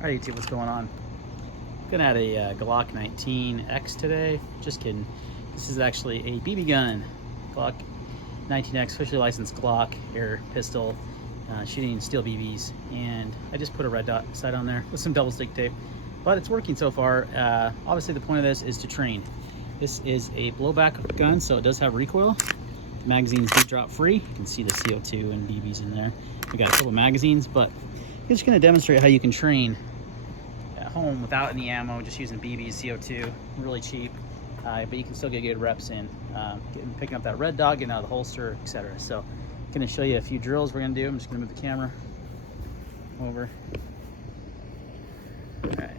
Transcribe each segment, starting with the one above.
Alright YouTube, what's going on? Gonna add a Glock 19X today. Just kidding. This is actually a BB gun. Glock 19X, officially licensed Glock air pistol, shooting steel BBs. And I just put a red dot sight on there with some double stick tape. But it's working so far. Obviously the point of this is to train. This is a blowback gun, so it does have recoil. The magazines do drop free. You can see the CO2 and BBs in there. We got a couple magazines, but I'm just gonna demonstrate how you can train at home without any ammo, just using BBs, CO2, really cheap, but you can still get good reps in, picking up that red dot, getting out of the holster, etc. So I'm gonna show you a few drills we're gonna do. I'm just gonna move the camera over. All right.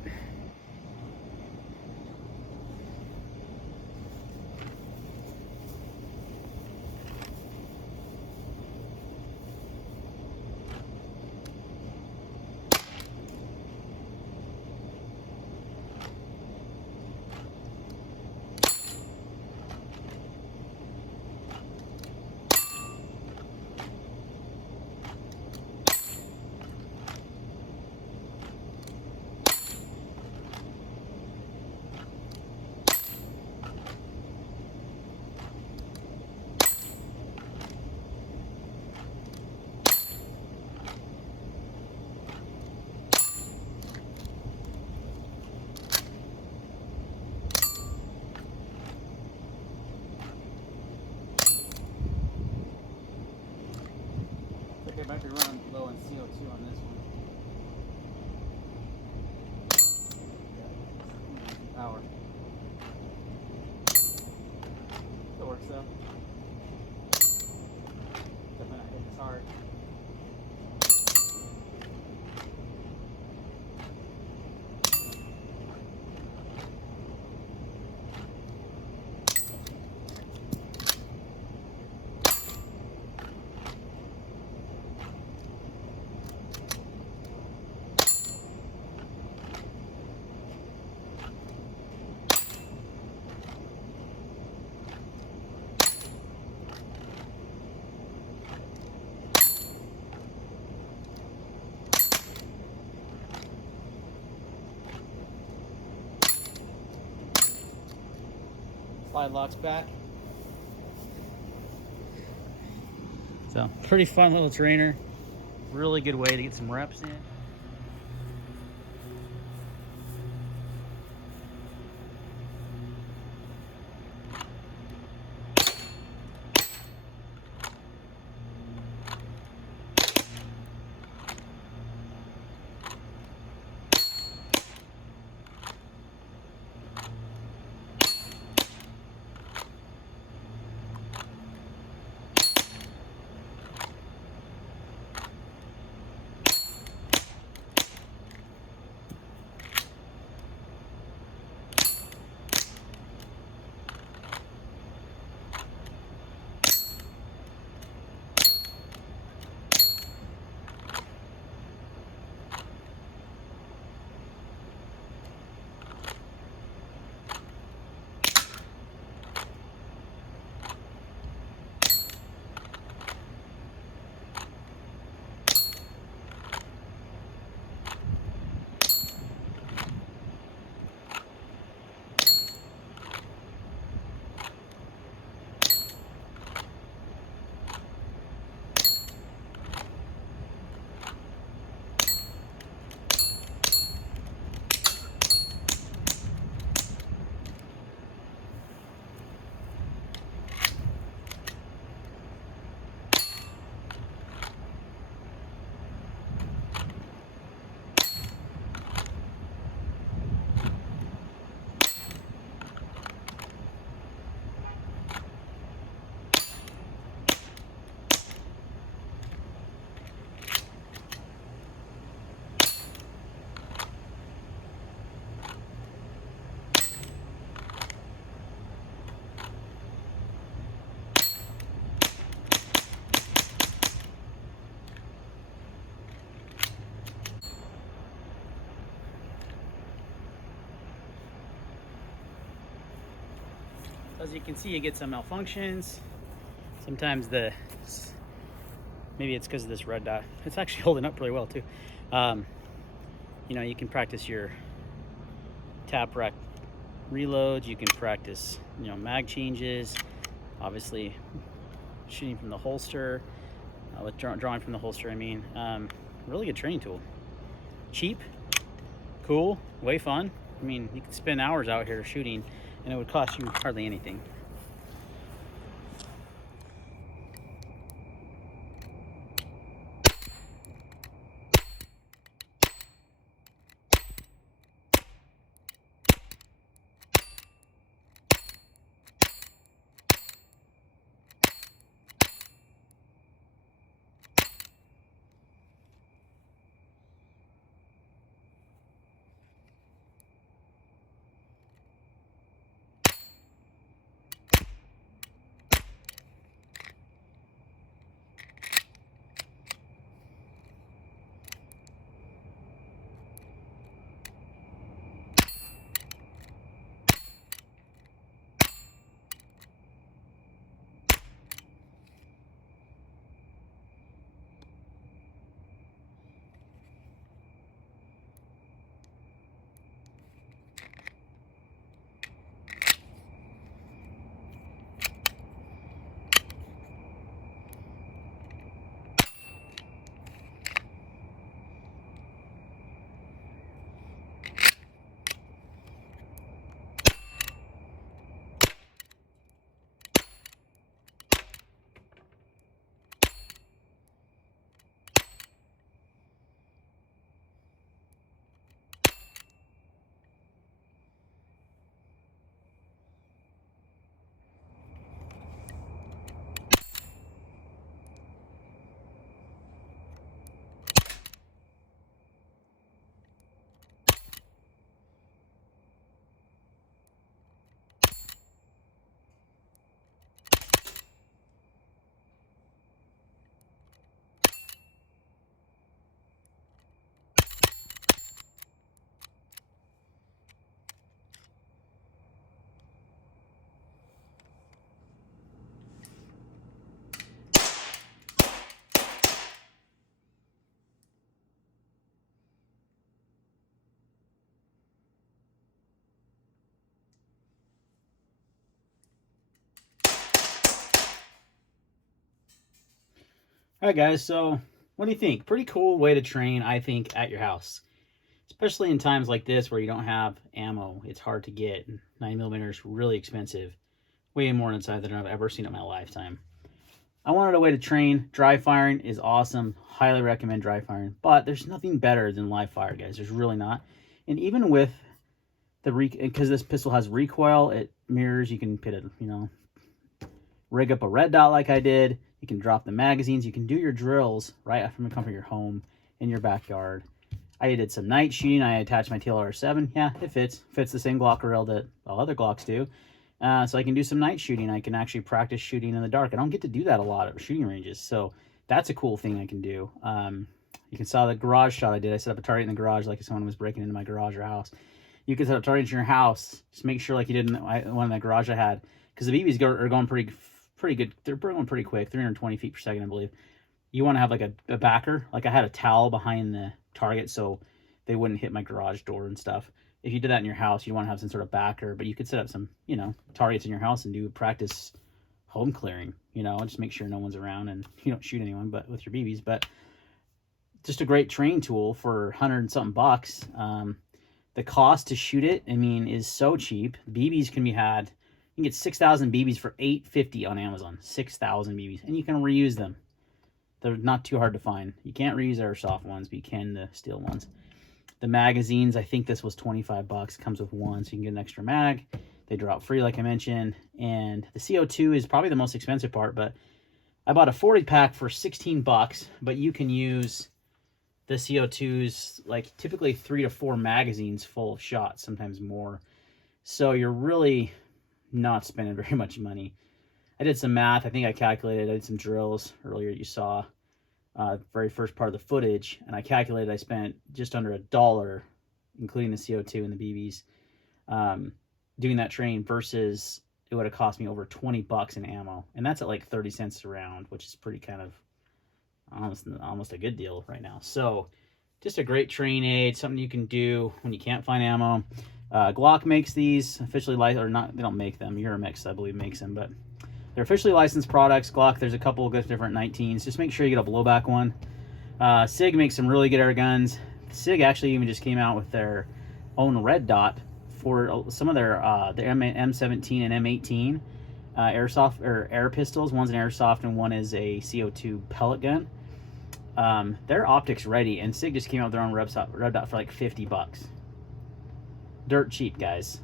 I might be running low on CO2 on this one. Yeah, power. Still works though. Definitely not hitting as hard. Slide locks back. So pretty fun little trainer. Really good way to get some reps in. As you can see, you get some malfunctions. Sometimes maybe it's because of this red dot. It's actually holding up really well too. You know, you can practice your tap rack reloads, you can practice, you know, mag changes, obviously shooting from the holster, with drawing from the holster, I mean. Really good training tool. Cheap, cool, way fun. I mean, you could spend hours out here shooting and it would cost you hardly anything. All right, guys, so what do you think? Pretty cool way to train, I think, at your house. Especially in times like this where you don't have ammo. It's hard to get. 9mm is really expensive. Way more inside than I've ever seen in my lifetime. I wanted a way to train. Dry firing is awesome. Highly recommend dry firing. But there's nothing better than live fire, guys. There's really not. And even with the because this pistol has recoil, it mirrors. You can put it, you know, rig up a red dot like I did. You can drop the magazines. You can do your drills right from the comfort of your home in your backyard. I did some night shooting. I attached my TLR7. Yeah, it fits. Fits the same Glock rail that all other Glocks do. So I can do some night shooting. I can actually practice shooting in the dark. I don't get to do that a lot at shooting ranges. So that's a cool thing I can do. You can saw the garage shot I did. I set up a target in the garage like if someone was breaking into my garage or house. You can set up targets in your house. Just make sure like you did in one in the garage I had. Because the BBs are going pretty good. They're going pretty quick, 320 feet per second, I believe. You want to have like a backer. Like I had a towel behind the target so they wouldn't hit my garage door and stuff. If you did that in your house, you want to have some sort of backer, but you could set up some, you know, targets in your house and do practice home clearing, you know, just make sure no one's around and you don't shoot anyone but with your BBs. But just a great training tool for 100 and something bucks. The cost to shoot it, I mean, is so cheap. BBs can be had. You can get 6,000 BBs for $850 on Amazon. 6,000 BBs, and you can reuse them. They're not too hard to find. You can't reuse airsoft ones, but you can the steel ones. The magazines, I think this was 25 bucks. Comes with one, so you can get an extra mag. They drop free, like I mentioned. And the CO2 is probably the most expensive part, but I bought a 40 pack for 16 bucks, but you can use the CO2s, like typically 3 to 4 magazines full of shots, sometimes more. So you're really not spending very much money. I did some math. I think I calculated. I did some drills earlier. You saw very first part of the footage, and I calculated I spent just under $1, including the CO2 and the BBs, doing that training versus it would have cost me over 20 bucks in ammo, and that's at like 30 cents a round, which is pretty kind of almost a good deal right now. So just a great train aid, something you can do when you can't find ammo. Glock makes these, officially licensed, or not, they don't make them. Umarex, I believe, makes them, but they're officially licensed products. Glock, there's a couple of different 19s. Just make sure you get a blowback one. SIG makes some really good air guns. SIG actually even just came out with their own red dot for some of their M17 and M18 airsoft or air pistols. One's an airsoft and one is a CO2 pellet gun. They're optics ready, and SIG just came out with their own red dot for like $50. Dirt cheap, guys.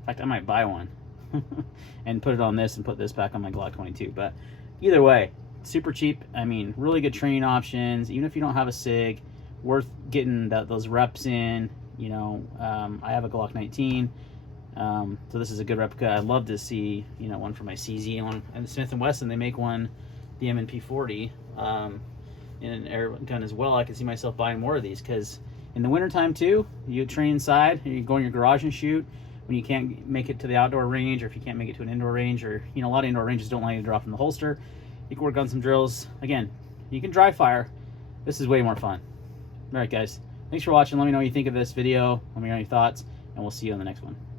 In fact, I might buy one and put it on this and put this back on my Glock 22. But either way, super cheap. I mean, really good training options. Even if you don't have a SIG, worth getting those reps in. You know, I have a Glock 19, so this is a good replica. I'd love to see, you know, one for my CZ one. And Smith & Wesson, they make one, the M&P 40, in an air gun as well. I can see myself buying more of these, because in the wintertime too, you train inside, and you go in your garage and shoot when you can't make it to the outdoor range, or if you can't make it to an indoor range, or, you know, a lot of indoor ranges don't allow you to drop in the holster. You can work on some drills. Again, you can dry fire. This is way more fun. All right, guys. Thanks for watching. Let me know what you think of this video. Let me know your thoughts, and we'll see you on the next one.